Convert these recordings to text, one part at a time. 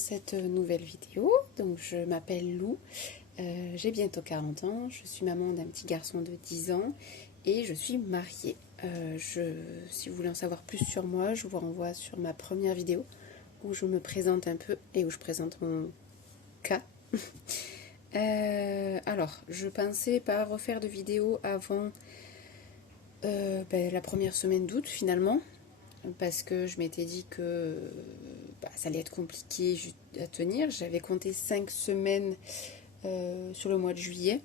cette nouvelle vidéo. Donc je m'appelle Lou, j'ai bientôt 40 ans, je suis maman d'un petit garçon de 10 ans et je suis mariée. Si vous voulez en savoir plus sur moi, je vous renvoie sur ma première vidéo où je me présente un peu et où je présente mon cas. Alors, je pensais pas refaire de vidéo avant la première semaine d'août finalement, parce que je m'étais dit que ça allait être compliqué à tenir. J'avais compté 5 semaines sur le mois de juillet.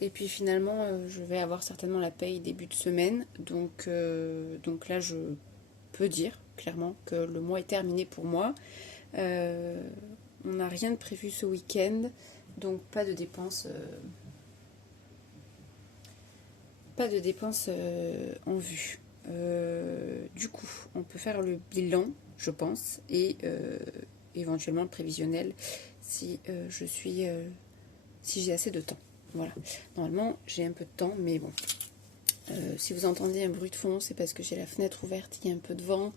Et puis finalement, je vais avoir certainement la paye début de semaine. Donc là, je peux dire clairement que le mois est terminé pour moi. On n'a rien de prévu ce week-end. Donc pas de dépenses, en vue. Du coup, on peut faire le bilan, je pense, et éventuellement le prévisionnel si si j'ai assez de temps. Voilà. Normalement, j'ai un peu de temps, mais bon. Si vous entendez un bruit de fond, c'est parce que j'ai la fenêtre ouverte, il y a un peu de vent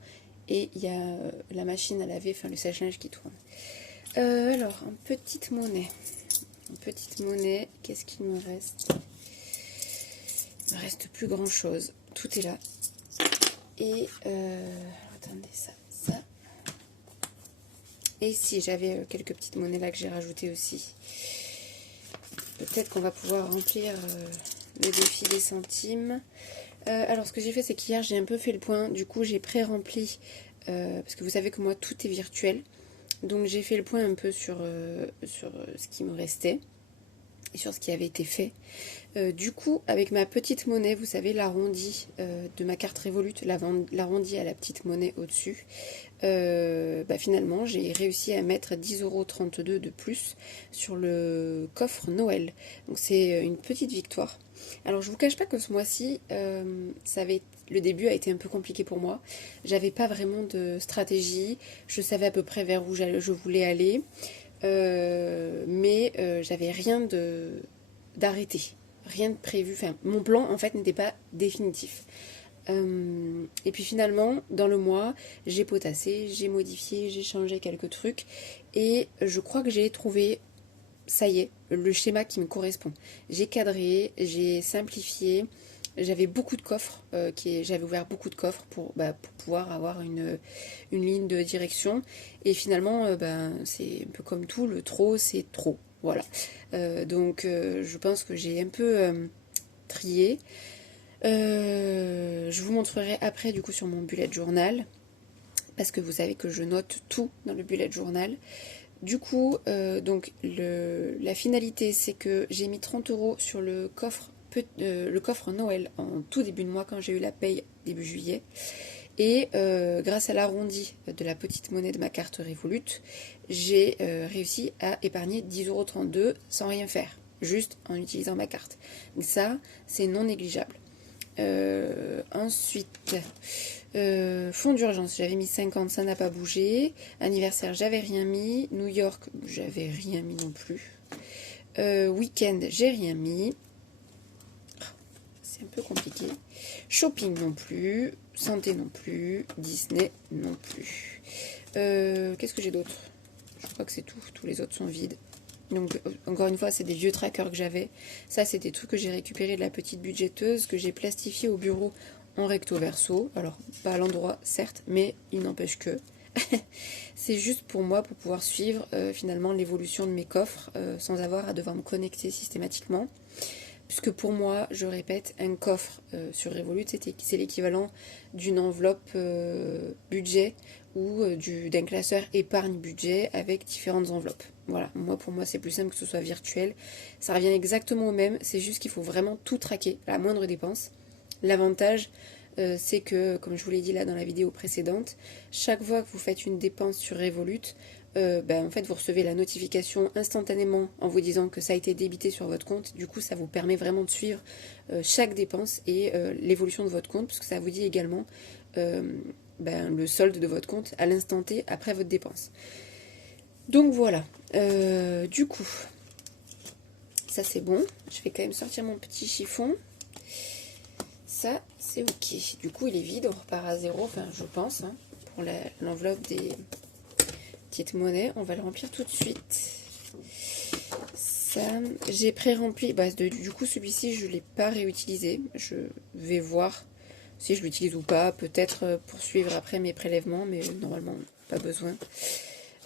et il y a la machine à laver, enfin le sèche-linge qui tourne. Alors, en petite monnaie. Qu'est-ce qu'il me reste? Il me reste plus grand chose. Tout est là. Et attendez, ça. Et si j'avais quelques petites monnaies là que j'ai rajoutées aussi. Peut-être qu'on va pouvoir remplir le défi des centimes. Alors ce que j'ai fait, c'est qu'hier j'ai un peu fait le point. Du coup j'ai pré-rempli, parce que vous savez que moi tout est virtuel. Donc j'ai fait le point un peu sur ce qui me restait et sur ce qui avait été fait. Du coup, avec ma petite monnaie, vous savez, l'arrondi de ma carte Revolut, l'arrondi à la petite monnaie au-dessus, finalement, j'ai réussi à mettre 10,32 € de plus sur le coffre Noël. Donc c'est une petite victoire. Alors je vous cache pas que ce mois-ci, le début a été un peu compliqué pour moi. J'avais pas vraiment de stratégie, je savais à peu près vers où je voulais aller, mais j'avais rien d'arrêté. Rien de prévu, enfin mon plan en fait n'était pas définitif. Et puis finalement, dans le mois, j'ai potassé, j'ai modifié, j'ai changé quelques trucs et je crois que j'ai trouvé, ça y est, le schéma qui me correspond. J'ai cadré, j'ai simplifié, j'avais beaucoup de coffres, j'avais ouvert beaucoup de coffres pour pouvoir avoir une ligne de direction et finalement, c'est un peu comme tout, le trop c'est trop. Voilà. Donc je pense que j'ai un peu trié. Je vous montrerai après du coup sur mon bullet journal, parce que vous savez que je note tout dans le bullet journal. Du coup, la finalité, c'est que j'ai mis 30 € sur le coffre Noël en tout début de mois quand j'ai eu la paye début juillet. Et grâce à l'arrondi de la petite monnaie de ma carte Revolut, j'ai réussi à épargner 10,32 € sans rien faire, juste en utilisant ma carte. Donc ça, c'est non négligeable. Ensuite, fonds d'urgence, j'avais mis 50, ça n'a pas bougé. Anniversaire, j'avais rien mis. New York, j'avais rien mis non plus. Week-end, j'ai rien mis. C'est un peu compliqué. Shopping non plus. Santé non plus. Disney non plus. Qu'est-ce que j'ai d'autre? Je crois que c'est tout. Tous les autres sont vides. Donc encore une fois, c'est des vieux trackers que j'avais. Ça, c'est des trucs que j'ai récupérés de la petite budgéteuse, que j'ai plastifié au bureau en recto verso. Alors, pas à l'endroit, certes, mais il n'empêche que. C'est juste pour moi, pour pouvoir suivre finalement l'évolution de mes coffres sans avoir à devoir me connecter systématiquement. Puisque pour moi, je répète, un coffre sur Revolut, c'est l'équivalent d'une enveloppe budget ou d'un classeur épargne budget avec différentes enveloppes. Voilà, pour moi, c'est plus simple que ce soit virtuel. Ça revient exactement au même, c'est juste qu'il faut vraiment tout traquer, à la moindre dépense. L'avantage, c'est que, comme je vous l'ai dit là dans la vidéo précédente, chaque fois que vous faites une dépense sur Revolut, en fait vous recevez la notification instantanément en vous disant que ça a été débité sur votre compte. Du coup ça vous permet vraiment de suivre chaque dépense et l'évolution de votre compte, parce que ça vous dit également le solde de votre compte à l'instant T après votre dépense. Donc voilà, du coup ça c'est bon. Je vais quand même sortir mon petit chiffon. Ça c'est ok. Du coup il est vide, on repart à zéro, enfin je pense, pour l'enveloppe des petite monnaie. On va le remplir tout de suite. Ça, j'ai pré-rempli. Bah, du coup, celui-ci, je ne l'ai pas réutilisé. Je vais voir si je l'utilise ou pas. Peut-être poursuivre après mes prélèvements, mais normalement, pas besoin.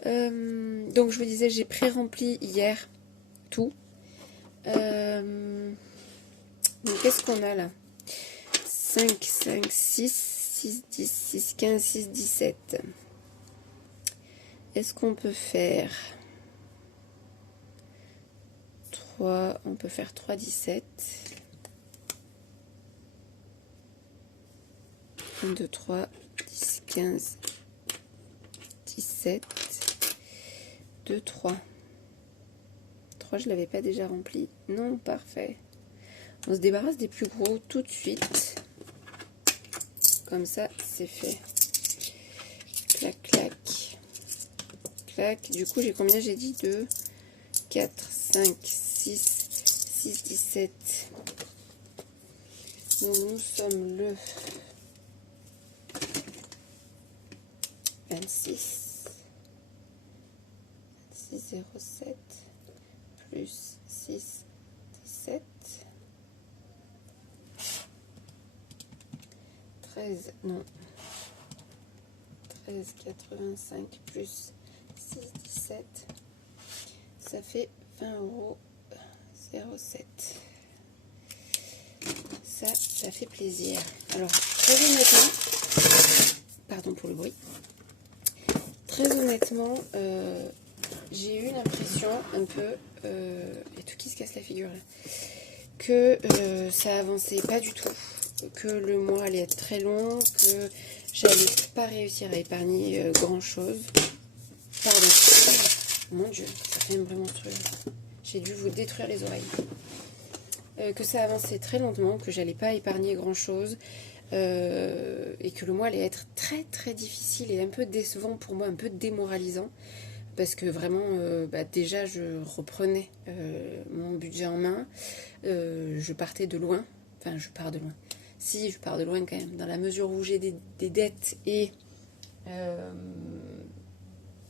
Donc, je vous disais, j'ai pré-rempli hier tout. Donc, qu'est-ce qu'on a là? 5, 5, 6, 6, 10, 6, 15, 6, 17. Est-ce qu'on peut faire 3, on peut faire 3, 17. 1, 2, 3, 10, 15, 17. 2, 3. 3, je ne l'avais pas déjà rempli. Non, parfait. On se débarrasse des plus gros tout de suite. Comme ça, c'est fait. Clac, clac. Clac. Du coup, j'ai combien? J'ai dit 2, 4, 5, 6, 6, 17. Donc, nous sommes le 26. 26, 07. Plus 6, 17. 13, non. 13, 85 plus 6, 17. Ça fait 20 euros 07. Ça fait plaisir. Alors, très honnêtement, pardon pour le bruit. Très honnêtement, j'ai eu l'impression un peu, il y a tout qui se casse la figure là, que ça avançait pas du tout, que le mois allait être très long, que j'allais pas réussir à épargner grand chose. Pardon. Mon Dieu, ça fait vraiment monstrueux. J'ai dû vous détruire les oreilles. Que ça avançait très lentement, que j'allais pas épargner grand chose. Et que le mois allait être très très difficile et un peu décevant pour moi, un peu démoralisant. Parce que vraiment, déjà je reprenais mon budget en main. Je partais de loin. Enfin, je pars de loin. Si, je pars de loin quand même. Dans la mesure où j'ai des dettes et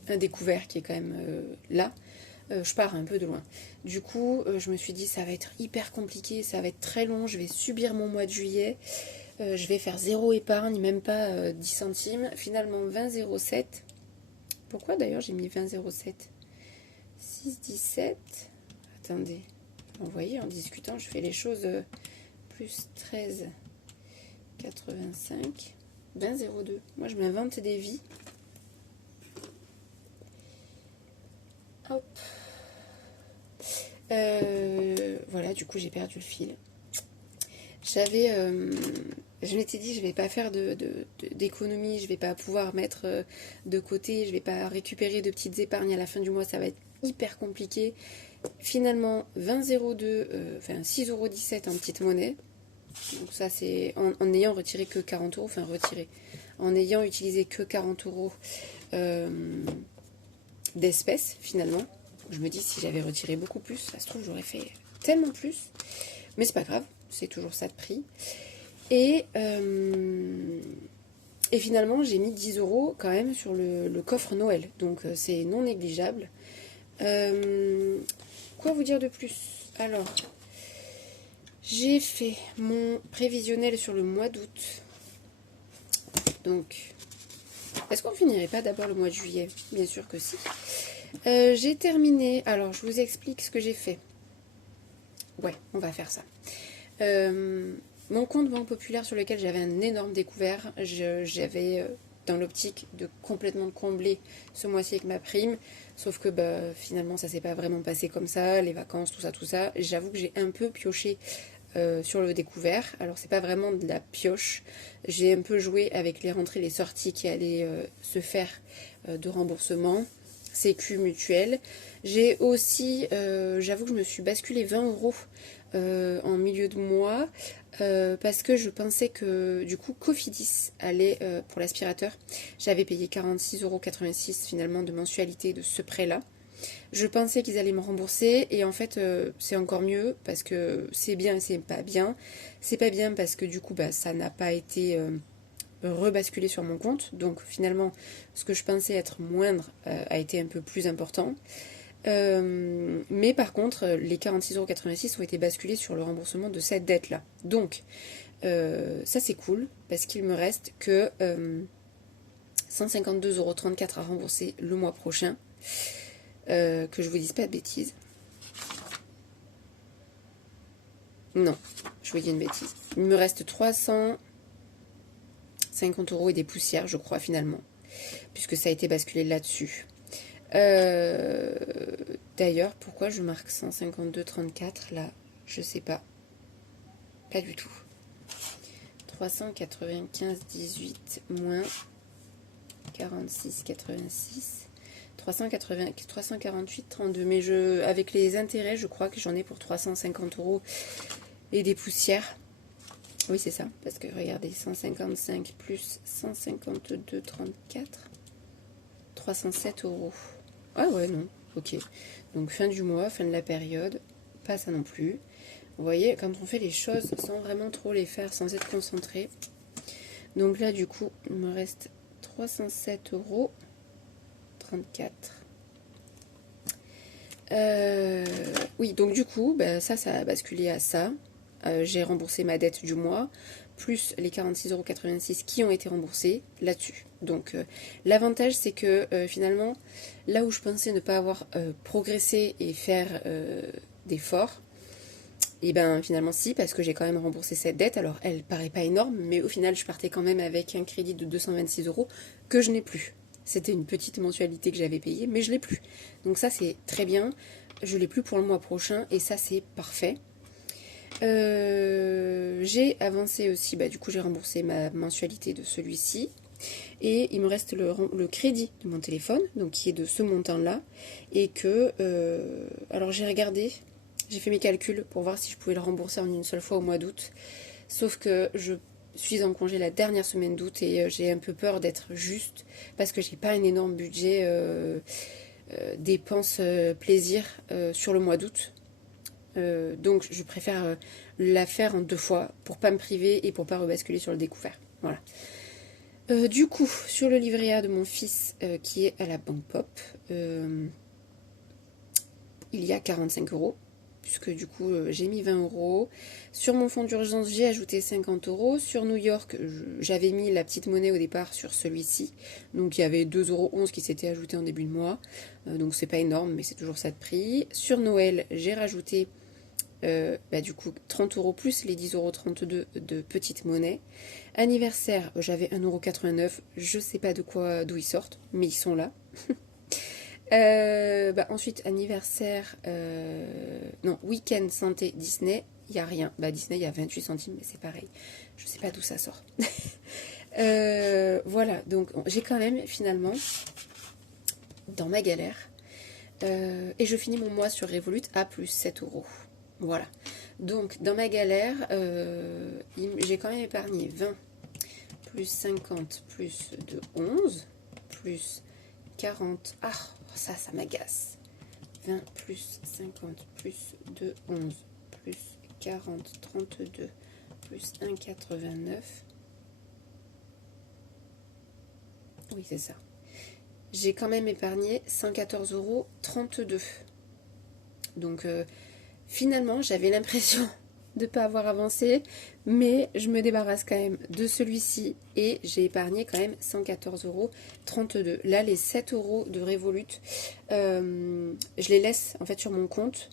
un découvert qui est quand même là, je pars un peu de loin. Du coup, je me suis dit, ça va être hyper compliqué, ça va être très long, je vais subir mon mois de juillet, je vais faire zéro épargne, même pas 10 centimes. Finalement, 20,07. Pourquoi d'ailleurs j'ai mis 20,07? 6,17. Attendez, vous voyez, en discutant, je fais les choses plus 13,85. 20,02. Moi, je m'invente des vies. Hop. Voilà, du coup, j'ai perdu le fil. Je m'étais dit, je vais pas faire d'économie, je vais pas pouvoir mettre de côté, je vais pas récupérer de petites épargnes à la fin du mois, ça va être hyper compliqué. Finalement, 20,02, enfin 6,17 € en petite monnaie. Donc ça, c'est en n'ayant retiré que 40 euros, enfin retiré, en ayant utilisé que 40 euros d'espèces, finalement. Je me dis, si j'avais retiré beaucoup plus, ça se trouve, j'aurais fait tellement plus. Mais c'est pas grave, c'est toujours ça de prix. Et finalement, j'ai mis 10 euros quand même sur le coffre Noël. Donc, c'est non négligeable. Quoi vous dire de plus? Alors, j'ai fait mon prévisionnel sur le mois d'août. Donc, est-ce qu'on finirait pas d'abord le mois de juillet? Bien sûr que si. J'ai terminé. Alors, je vous explique ce que j'ai fait. Ouais, on va faire ça. Mon compte Banque Populaire sur lequel j'avais un énorme découvert, j'avais dans l'optique de complètement combler ce mois-ci avec ma prime, sauf que finalement ça s'est pas vraiment passé comme ça, les vacances, tout ça. J'avoue que j'ai un peu pioché sur le découvert. Alors c'est pas vraiment de la pioche, j'ai un peu joué avec les rentrées, les sorties qui allaient se faire de remboursement, sécu, mutuelle. J'ai aussi, j'avoue que je me suis basculé 20 euros en milieu de mois parce que je pensais que du coup Cofidis allait pour l'aspirateur. J'avais payé 46,86 € finalement de mensualité de ce prêt-là. Je pensais qu'ils allaient me rembourser et en fait c'est encore mieux parce que c'est bien et c'est pas bien. C'est pas bien parce que du coup ça n'a pas été rebasculé sur mon compte. Donc finalement, ce que je pensais être moindre a été un peu plus important. Mais par contre, les 46,86 € ont été basculés sur le remboursement de cette dette-là. Donc, ça c'est cool, parce qu'il me reste que 152,34 € à rembourser le mois prochain. Que je vous dise pas de bêtises. Non, je vous dis une bêtise. Il me reste 350 € et des poussières, je crois, finalement. Puisque ça a été basculé là-dessus. D'ailleurs, pourquoi je marque 152,34 là? Je sais pas. Pas du tout. 395,18 moins 46,86. 348,32. Mais avec les intérêts, je crois que j'en ai pour 350 € et des poussières. Oui, c'est ça. Parce que regardez, 155 plus 152,34. 307 €. Ah ouais, non. Ok. Donc fin du mois, fin de la période. Pas ça non plus. Vous voyez, quand on fait les choses sans vraiment trop les faire, sans être concentré. Donc là, du coup, il me reste 307,34 €. Oui, donc du coup, bah, ça a basculé à ça. J'ai remboursé ma dette du mois, plus les 46,86 € qui ont été remboursés là-dessus. Donc l'avantage, c'est que finalement, là où je pensais ne pas avoir progressé et faire d'efforts, et ben finalement si, parce que j'ai quand même remboursé cette dette. Alors elle paraît pas énorme, mais au final je partais quand même avec un crédit de 226 € que je n'ai plus. C'était une petite mensualité que j'avais payée, mais je l'ai plus. Donc ça c'est très bien. Je l'ai plus pour le mois prochain et ça c'est parfait. J'ai avancé aussi, bah, du coup j'ai remboursé ma mensualité de celui-ci. Et il me reste le crédit de mon téléphone, donc qui est de ce montant-là. Et que, alors j'ai regardé, j'ai fait mes calculs pour voir si je pouvais le rembourser en une seule fois au mois d'août. Sauf que je suis en congé la dernière semaine d'août et j'ai un peu peur d'être juste parce que j'ai pas un énorme budget dépenses plaisir sur le mois d'août. Donc je préfère la faire en 2 fois pour pas me priver et pour pas rebasculer sur le découvert. Voilà. Du coup, sur le livret A de mon fils qui est à la Banque Pop, il y a 45 €, puisque du coup j'ai mis 20 €. Sur mon fonds d'urgence, j'ai ajouté 50 €. Sur New York, j'avais mis la petite monnaie au départ sur celui-ci. Donc il y avait 2,11 € qui s'étaient ajoutés en début de mois. Donc c'est pas énorme, mais c'est toujours ça de prix. Sur Noël, j'ai rajouté du coup 30 € plus les 10,32 € de petite monnaie. Anniversaire, j'avais 1,89 €. Je sais pas d'où ils sortent, mais ils sont là. Ensuite, anniversaire, non, week-end santé Disney, il n'y a rien. Disney, il y a 28 centimes, mais c'est pareil. Je sais pas d'où ça sort. Voilà, donc j'ai quand même finalement, dans ma galère, et je finis mon mois sur Revolut à plus 7 €. Voilà. Donc, dans ma galère, j'ai quand même épargné 20 plus 50 plus de 11 plus 40. Ah, ça m'agace. 20 plus 50 plus de 11 plus 40, 32 plus 1,89. Oui, c'est ça. J'ai quand même épargné 114,32 €. Donc, finalement, j'avais l'impression de ne pas avoir avancé, mais je me débarrasse quand même de celui-ci et j'ai épargné quand même 114,32 €. Là, les 7 € de Revolut, je les laisse en fait sur mon compte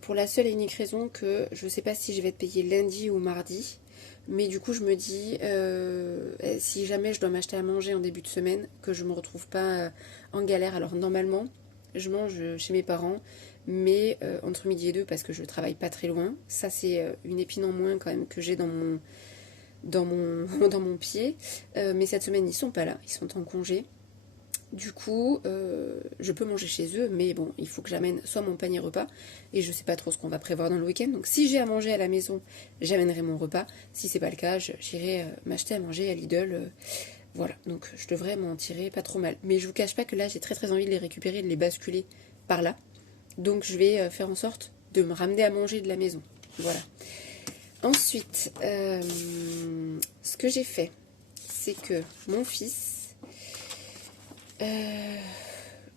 pour la seule et unique raison que je ne sais pas si je vais être payée lundi ou mardi. Mais du coup, je me dis, si jamais je dois m'acheter à manger en début de semaine, que je ne me retrouve pas en galère. Alors normalement, je mange chez mes parents, mais entre midi et 2 parce que je travaille pas très loin. Ça c'est une épine en moins quand même que j'ai dans mon pied. Mais cette semaine ils sont pas là, ils sont en congé. Du coup, je peux manger chez eux, mais bon, il faut que j'amène soit mon panier repas, et je sais pas trop ce qu'on va prévoir dans le week-end. Donc si j'ai à manger à la maison, j'amènerai mon repas. Si c'est pas le cas, j'irai m'acheter à manger à Lidl. Voilà, donc je devrais m'en tirer pas trop mal. Mais je vous cache pas que là, j'ai très très envie de les récupérer, de les basculer par là. Donc je vais faire en sorte de me ramener à manger de la maison. Voilà. Ensuite, ce que j'ai fait, c'est que mon fils...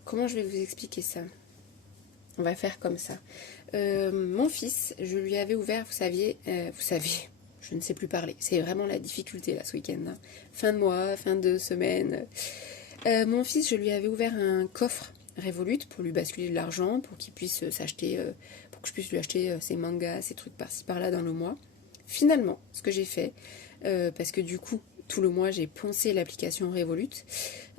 comment je vais vous expliquer ça? On va faire comme ça. Mon fils, je lui avais ouvert, vous saviez, je ne sais plus parler. C'est vraiment la difficulté là ce week-end. Hein. Fin de mois, fin de semaine. Mon fils, je lui avais ouvert un coffre Revolut pour lui basculer de l'argent, pour qu'il puisse s'acheter, pour que je puisse lui acheter ses mangas, ses trucs par-ci par-là dans le mois. Finalement, ce que j'ai fait, parce que du coup, tout le mois, j'ai poncé l'application Revolut.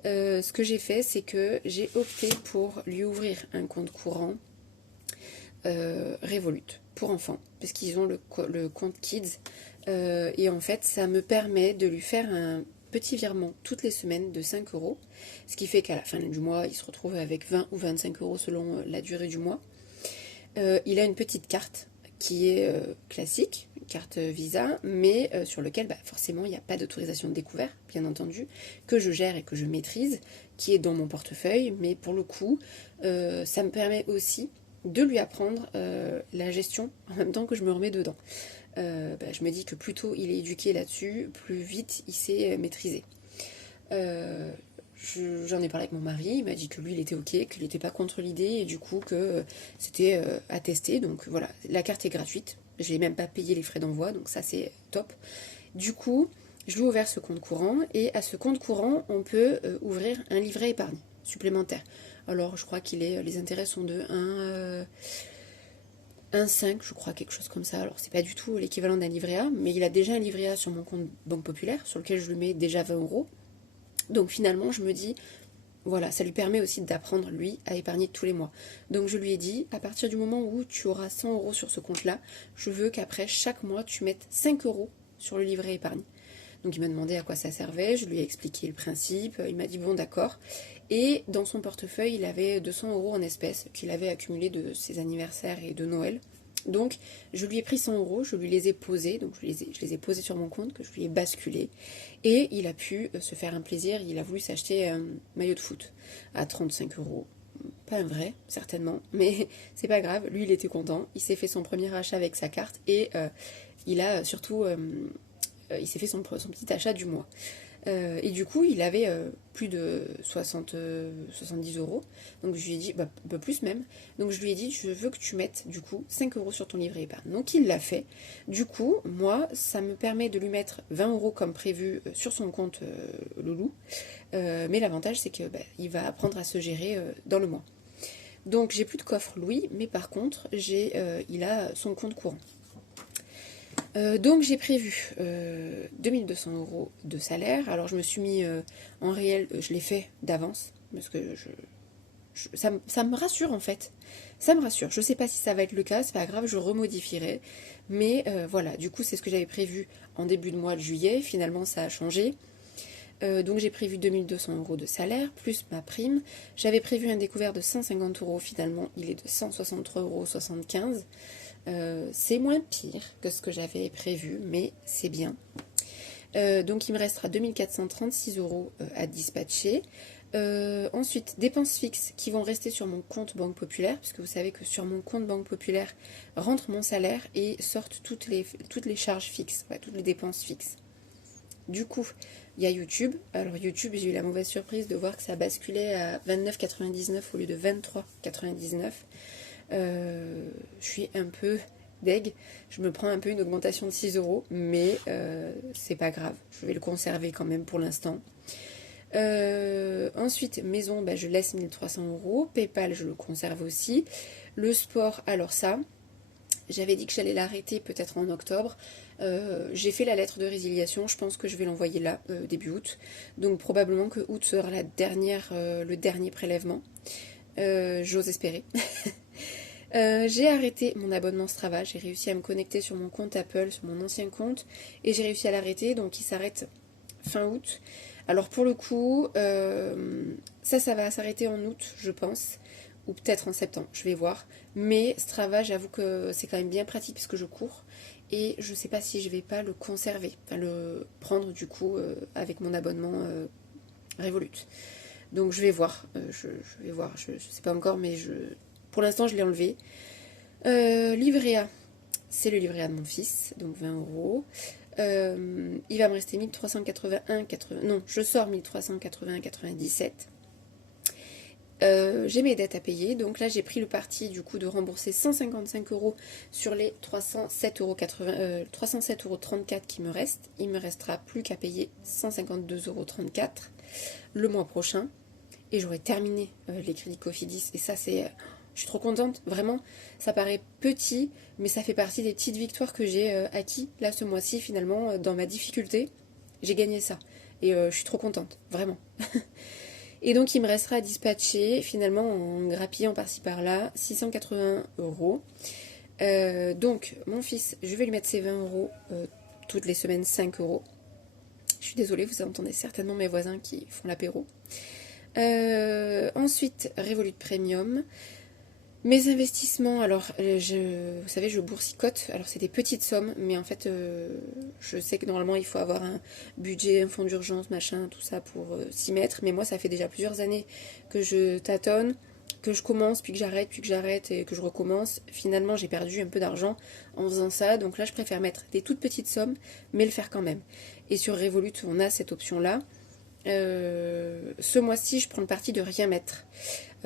Ce que j'ai fait, c'est que j'ai opté pour lui ouvrir un compte courant Revolut pour enfants, parce qu'ils ont le compte Kids. Et en fait, ça me permet de lui faire un petit virement toutes les semaines de 5 euros, ce qui fait qu'à la fin du mois, il se retrouve avec 20 ou 25 euros selon la durée du mois. Il a une petite carte qui est classique, une carte Visa, mais sur lequel forcément il n'y a pas d'autorisation de découvert, bien entendu, que je gère et que je maîtrise, qui est dans mon portefeuille, mais pour le coup, ça me permet aussi de lui apprendre la gestion en même temps que je me remets dedans. Je me dis que plus tôt il est éduqué là-dessus, plus vite il sait maîtriser. J'en ai parlé avec mon mari, il m'a dit que lui il était ok, qu'il n'était pas contre l'idée et du coup que c'était à tester. Donc voilà, la carte est gratuite, je n'ai même pas payé les frais d'envoi, donc ça c'est top. Du coup, je lui ai ouvert ce compte courant et à ce compte courant on peut ouvrir un livret épargne supplémentaire. Alors je crois les intérêts sont de 1,5, je crois, quelque chose comme ça. Alors, c'est pas du tout l'équivalent d'un livret A, mais il a déjà un livret A sur mon compte Banque Populaire, sur lequel je lui mets déjà 20 euros. Donc, finalement, je me dis, voilà, ça lui permet aussi d'apprendre, lui, à épargner tous les mois. Donc, je lui ai dit, à partir du moment où tu auras 100 euros sur ce compte-là, je veux qu'après, chaque mois, tu mettes 5 euros sur le livret épargne. Donc il m'a demandé à quoi ça servait, je lui ai expliqué le principe, il m'a dit bon d'accord. Et dans son portefeuille, il avait 200 euros en espèces qu'il avait accumulés de ses anniversaires et de Noël. Donc je lui ai pris 100 euros, je lui les ai posés, donc je les ai posés sur mon compte, que je lui ai basculé. Et il a pu se faire un plaisir, il a voulu s'acheter un maillot de foot à 35 euros. Pas un vrai, certainement, mais c'est pas grave, lui il était content, il s'est fait son premier achat avec sa carte et il a surtout... il s'est fait son petit achat du mois. Et du coup, il avait plus de 70 euros. Donc je lui ai dit, un peu plus même. Donc je lui ai dit, je veux que tu mettes du coup 5 euros sur ton livret épargne. Donc il l'a fait. Du coup, moi, ça me permet de lui mettre 20 euros comme prévu sur son compte Loulou. Mais l'avantage, c'est que il va apprendre à se gérer dans le mois. Donc j'ai plus de coffre Louis, mais par contre, il a son compte courant. Donc j'ai prévu 2200 euros de salaire. Alors je me suis mis en réel, je l'ai fait d'avance, parce que ça me rassure en fait. Ça me rassure. Je ne sais pas si ça va être le cas, c'est pas grave, je remodifierai. Mais voilà, du coup c'est ce que j'avais prévu en début de mois de juillet. Finalement ça a changé. Donc j'ai prévu 2200 euros de salaire, plus ma prime. J'avais prévu un découvert de 150 euros, finalement il est de 163,75 euros. C'est moins pire que ce que j'avais prévu, mais c'est bien. Donc il me restera 2436 euros à dispatcher. Ensuite, dépenses fixes qui vont rester sur mon compte Banque Populaire, puisque vous savez que sur mon compte Banque Populaire rentre mon salaire et sortent toutes les charges fixes, toutes les dépenses fixes. Du coup, il y a YouTube. Alors YouTube, j'ai eu la mauvaise surprise de voir que ça basculait à 29,99 au lieu de 23,99. Je suis un peu deg, je me prends un peu une augmentation de 6 euros, mais c'est pas grave, je vais le conserver quand même pour l'instant. Ensuite, maison, je laisse 1300 euros, PayPal, je le conserve aussi. Le sport, alors ça, j'avais dit que j'allais l'arrêter peut-être en octobre. J'ai fait la lettre de résiliation, je pense que je vais l'envoyer là, début août. Donc probablement que août sera le dernier prélèvement. J'ose espérer. J'ai arrêté mon abonnement Strava, j'ai réussi à me connecter sur mon compte Apple, sur mon ancien compte, et j'ai réussi à l'arrêter, donc il s'arrête fin août. Alors pour le coup, ça va s'arrêter en août, je pense, ou peut-être en septembre, je vais voir. Mais Strava, j'avoue que c'est quand même bien pratique parce que je cours, et je sais pas si je vais pas le conserver, enfin le prendre du coup avec mon abonnement Revolut. Donc je vais voir, je vais voir, je sais pas encore, mais pour l'instant je l'ai enlevé. Livret A, c'est le livret A de mon fils, donc 20 euros. Il va me rester 1381, non, je sors 1381,97. J'ai mes dettes à payer, donc là j'ai pris le parti du coup de rembourser 155 euros sur les 307,34 € qui me restent. Il me restera plus qu'à payer 152,34 € le mois prochain et j'aurai terminé les crédits Cofidis et ça c'est... je suis trop contente, vraiment, ça paraît petit, mais ça fait partie des petites victoires que j'ai acquis là ce mois-ci finalement dans ma difficulté. J'ai gagné ça et je suis trop contente, vraiment. Et donc il me restera à dispatcher finalement en grappillant par-ci par-là 680 euros. Donc mon fils, je vais lui mettre ses 20 euros toutes les semaines, 5 euros. Je suis désolée, vous entendez certainement mes voisins qui font l'apéro. Ensuite, Revolut Premium. Mes investissements, alors vous savez, je boursicote, alors c'est des petites sommes, mais en fait je sais que normalement il faut avoir un budget, un fonds d'urgence, machin, tout ça pour s'y mettre, mais moi ça fait déjà plusieurs années que je tâtonne, que je commence, puis que j'arrête et que je recommence. Finalement j'ai perdu un peu d'argent en faisant ça, donc là je préfère mettre des toutes petites sommes, mais le faire quand même. Et sur Revolut on a cette option-là. Ce mois-ci je prends le parti de rien mettre.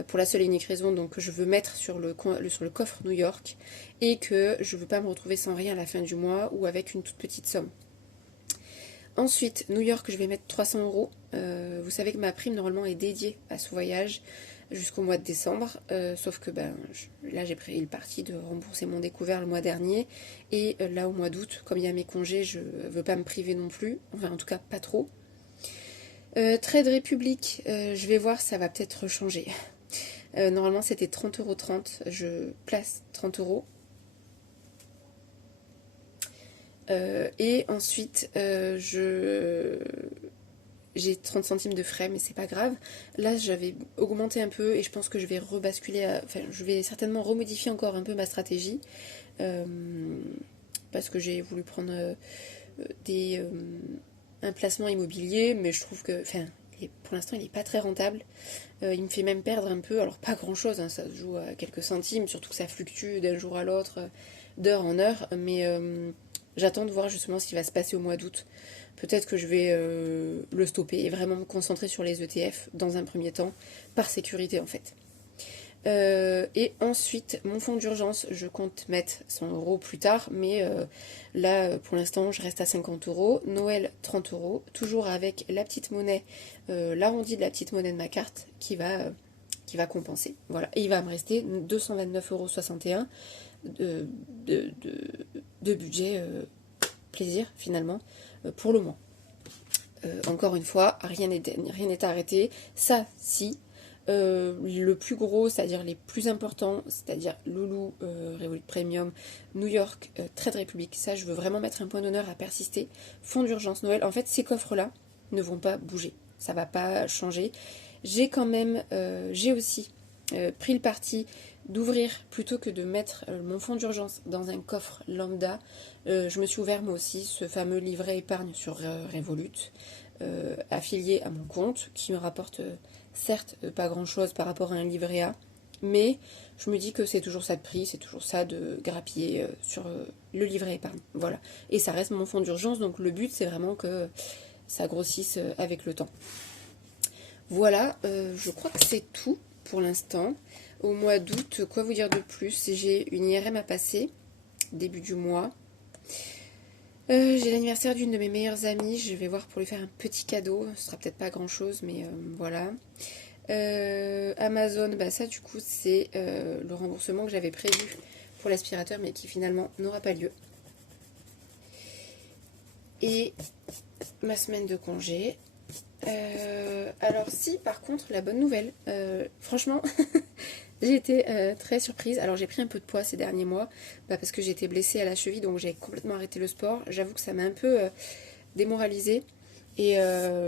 Pour la seule et unique raison donc, que je veux mettre sur le coffre New York et que je ne veux pas me retrouver sans rien à la fin du mois ou avec une toute petite somme. Ensuite, New York, je vais mettre 300 euros. Vous savez que ma prime normalement est dédiée à ce voyage jusqu'au mois de décembre, sauf que là j'ai pris le parti de rembourser mon découvert le mois dernier et là au mois d'août, comme il y a mes congés, je ne veux pas me priver non plus, enfin en tout cas pas trop. Trade Republic, je vais voir, ça va peut-être changer. Normalement c'était 30,30 €, je place 30 euros. Et ensuite j'ai 30 centimes de frais, mais c'est pas grave. Là j'avais augmenté un peu et je pense que je vais rebasculer, enfin je vais certainement remodifier encore un peu ma stratégie. Parce que j'ai voulu prendre un placement immobilier, mais je trouve que, enfin, pour l'instant il n'est pas très rentable. Il me fait même perdre un peu, alors pas grand chose, hein, ça se joue à quelques centimes, surtout que ça fluctue d'un jour à l'autre, d'heure en heure, mais j'attends de voir justement ce qui va se passer au mois d'août. Peut-être que je vais le stopper et vraiment me concentrer sur les ETF dans un premier temps, par sécurité en fait. Et ensuite, mon fonds d'urgence, je compte mettre 100 euros plus tard, mais là, pour l'instant, je reste à 50 euros. Noël, 30 euros, toujours avec la petite monnaie, l'arrondi de la petite monnaie de ma carte qui va compenser. Voilà, et il va me rester 229,61 € de budget plaisir, finalement, pour le mois. Encore une fois, rien n'est arrêté. Ça, si... le plus gros, c'est-à-dire les plus importants, c'est-à-dire Loulou, Revolut Premium, New York, Trade Republic, ça je veux vraiment mettre un point d'honneur à persister. Fonds d'urgence Noël, en fait ces coffres-là ne vont pas bouger, ça va pas changer. J'ai quand même, j'ai aussi pris le parti d'ouvrir plutôt que de mettre mon fonds d'urgence dans un coffre lambda. Je me suis ouvert moi aussi ce fameux livret épargne sur Revolut, affilié à mon compte, qui me rapporte... certes, pas grand-chose par rapport à un livret A, mais je me dis que c'est toujours ça de prix, c'est toujours ça de grappiller sur le livret épargne. Voilà. Et ça reste mon fonds d'urgence, donc le but, c'est vraiment que ça grossisse avec le temps. Voilà, je crois que c'est tout pour l'instant. Au mois d'août, quoi vous dire de plus? J'ai une IRM à passer, début du mois. J'ai l'anniversaire d'une de mes meilleures amies, je vais voir pour lui faire un petit cadeau, ce sera peut-être pas grand chose, mais voilà. Amazon, ça du coup c'est le remboursement que j'avais prévu pour l'aspirateur, mais qui finalement n'aura pas lieu. Et ma semaine de congé. Alors si, par contre, la bonne nouvelle, franchement... J'ai été très surprise. Alors j'ai pris un peu de poids ces derniers mois parce que j'ai été blessée à la cheville, donc j'ai complètement arrêté le sport. J'avoue que ça m'a un peu démoralisée et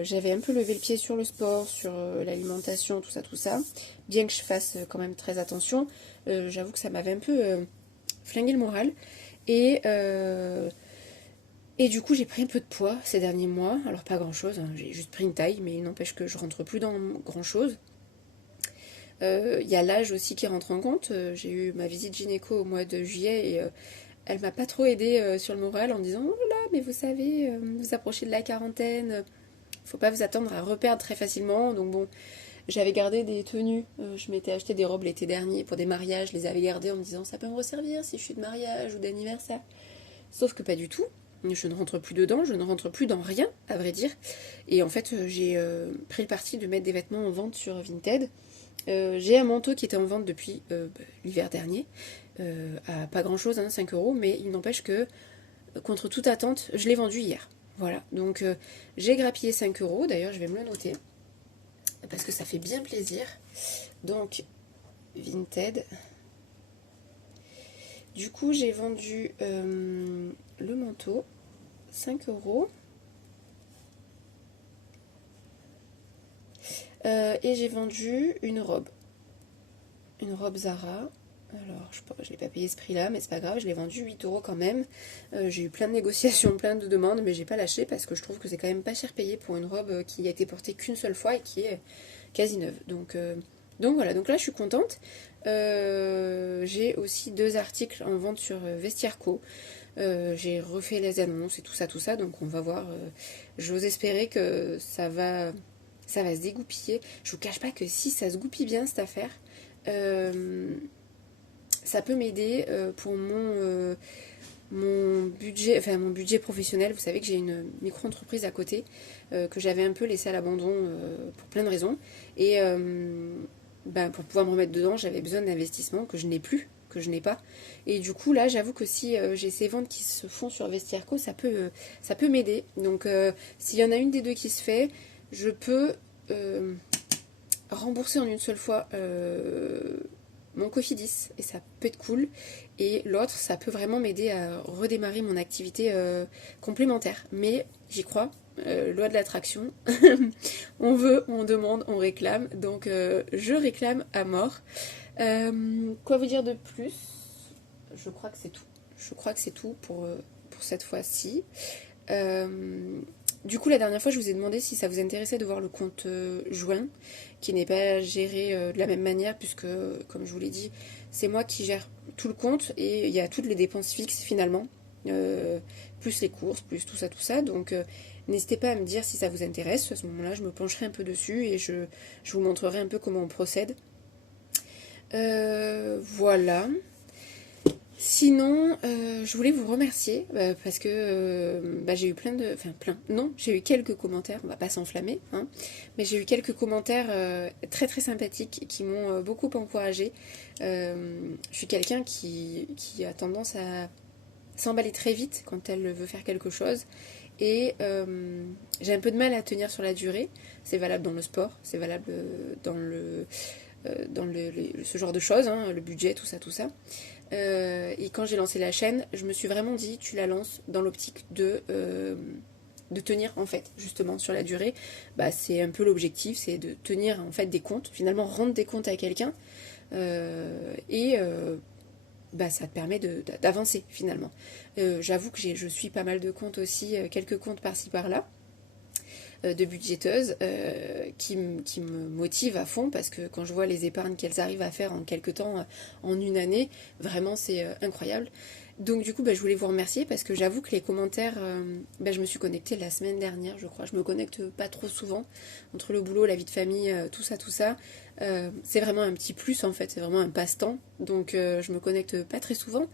j'avais un peu levé le pied sur le sport, sur l'alimentation, tout ça. Bien que je fasse quand même très attention, j'avoue que ça m'avait un peu flingué le moral. Et du coup j'ai pris un peu de poids ces derniers mois. Alors pas grand chose, hein. J'ai juste pris une taille, mais il n'empêche que je rentre plus dans grand chose. Y a l'âge aussi qui rentre en compte. J'ai eu ma visite gynéco au mois de juillet et elle m'a pas trop aidée sur le moral en me disant oh là là, mais vous savez, vous approchez de la quarantaine, faut pas vous attendre à reperdre très facilement. Donc bon, j'avais gardé des tenues, je m'étais acheté des robes l'été dernier pour des mariages, je les avais gardées en me disant ça peut me resservir si je suis de mariage ou d'anniversaire. Sauf que pas du tout. Je ne rentre plus dedans, je ne rentre plus dans rien, à vrai dire. Et en fait, j'ai pris le parti de mettre des vêtements en vente sur Vinted. J'ai un manteau qui était en vente depuis l'hiver dernier, à pas grand chose, hein, 5 euros, mais il n'empêche que, contre toute attente, je l'ai vendu hier. Voilà, donc j'ai grappillé 5 euros, d'ailleurs je vais me le noter, parce que ça fait bien plaisir. Donc, Vinted. Du coup, j'ai vendu le manteau, 5 euros. Et j'ai vendu une robe. Une robe Zara. Alors, je ne l'ai pas payé ce prix-là, mais c'est pas grave, je l'ai vendu 8 euros quand même. J'ai eu plein de négociations, plein de demandes, mais j'ai pas lâché parce que je trouve que c'est quand même pas cher payé pour une robe qui a été portée qu'une seule fois et qui est quasi neuve. Donc voilà, donc là je suis contente. J'ai aussi 2 articles en vente sur Vestiaire.co. J'ai refait les annonces et tout ça, donc on va voir. J'ose espérer que ça va se dégoupiller. Je vous cache pas que si ça se goupille bien cette affaire, ça peut m'aider pour mon budget, enfin mon budget professionnel. Vous savez que j'ai une micro-entreprise à côté que j'avais un peu laissée à l'abandon pour plein de raisons. Et pour pouvoir me remettre dedans, j'avais besoin d'investissement que je n'ai plus, que je n'ai pas. Et du coup, là, j'avoue que si j'ai ces ventes qui se font sur Vestiaire.co, ça peut m'aider. Donc, s'il y en a une des deux qui se fait, je peux rembourser en une seule fois mon Cofidis et ça peut être cool. Et l'autre, ça peut vraiment m'aider à redémarrer mon activité complémentaire. Mais j'y crois, loi de l'attraction, on veut, on demande, on réclame. Donc je réclame à mort. Quoi vous dire de plus? Je crois que c'est tout. Je crois que c'est tout pour cette fois-ci. Du coup, la dernière fois, je vous ai demandé si ça vous intéressait de voir le compte joint, qui n'est pas géré de la même manière, puisque, comme je vous l'ai dit, c'est moi qui gère tout le compte, et il y a toutes les dépenses fixes, finalement, plus les courses, plus tout ça. Donc, n'hésitez pas à me dire si ça vous intéresse. À ce moment-là, je me pencherai un peu dessus, et je vous montrerai un peu comment on procède. Voilà. Sinon, je voulais vous remercier parce que j'ai eu j'ai eu quelques commentaires, on va pas s'enflammer, hein, mais j'ai eu quelques commentaires très très sympathiques qui m'ont beaucoup encouragée. Je suis quelqu'un qui a tendance à s'emballer très vite quand elle veut faire quelque chose et j'ai un peu de mal à tenir sur la durée. C'est valable dans le sport, c'est valable dans ce genre de choses, hein, le budget, tout ça. Et quand j'ai lancé la chaîne, je me suis vraiment dit, tu la lances dans l'optique de tenir en fait, justement sur la durée. C'est un peu l'objectif, c'est de tenir en fait des comptes, finalement rendre des comptes à quelqu'un, et ça te permet d'avancer finalement. J'avoue que je suis pas mal de comptes aussi, quelques comptes par-ci par-là, de budgéteuses qui me motivent à fond parce que quand je vois les épargnes qu'elles arrivent à faire en quelques temps, en une année, vraiment c'est incroyable. Donc du coup je voulais vous remercier parce que j'avoue que les commentaires, je me suis connectée la semaine dernière je crois, je me connecte pas trop souvent, entre le boulot, la vie de famille, tout ça, c'est vraiment un petit plus en fait, c'est vraiment un passe-temps, donc je me connecte pas très souvent.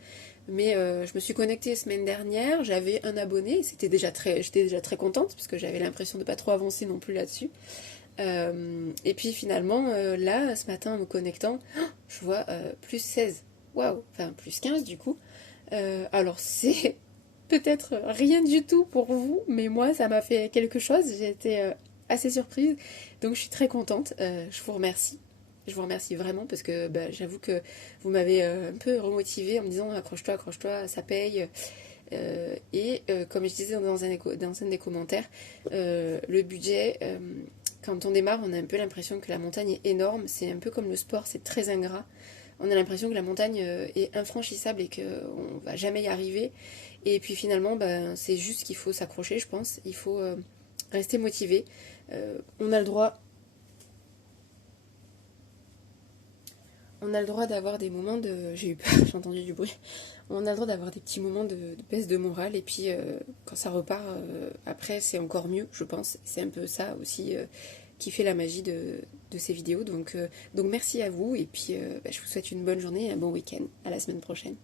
Mais je me suis connectée la semaine dernière, j'avais un abonné, j'étais déjà très contente parce que j'avais l'impression de pas trop avancer non plus là-dessus. Et puis finalement, là, ce matin en me connectant, je vois plus 16. Waouh, enfin plus 15 du coup. Alors c'est peut-être rien du tout pour vous, mais moi ça m'a fait quelque chose, j'ai été assez surprise. Donc je suis très contente, je vous remercie. Je vous remercie vraiment parce que j'avoue que vous m'avez un peu remotivée en me disant accroche-toi, ça paye. Comme je disais dans un des commentaires, le budget, quand on démarre, on a un peu l'impression que la montagne est énorme. C'est un peu comme le sport, c'est très ingrat. On a l'impression que la montagne est infranchissable et qu'on va jamais y arriver. Et puis finalement, c'est juste qu'il faut s'accrocher, je pense. Il faut rester motivé. On a le droit On a le droit d'avoir des moments de... J'ai eu peur, j'ai entendu du bruit. On a le droit d'avoir des petits moments de baisse de morale et puis quand ça repart, après c'est encore mieux, je pense. C'est un peu ça aussi qui fait la magie de ces vidéos. Donc merci à vous et puis je vous souhaite une bonne journée et un bon week-end. À la semaine prochaine.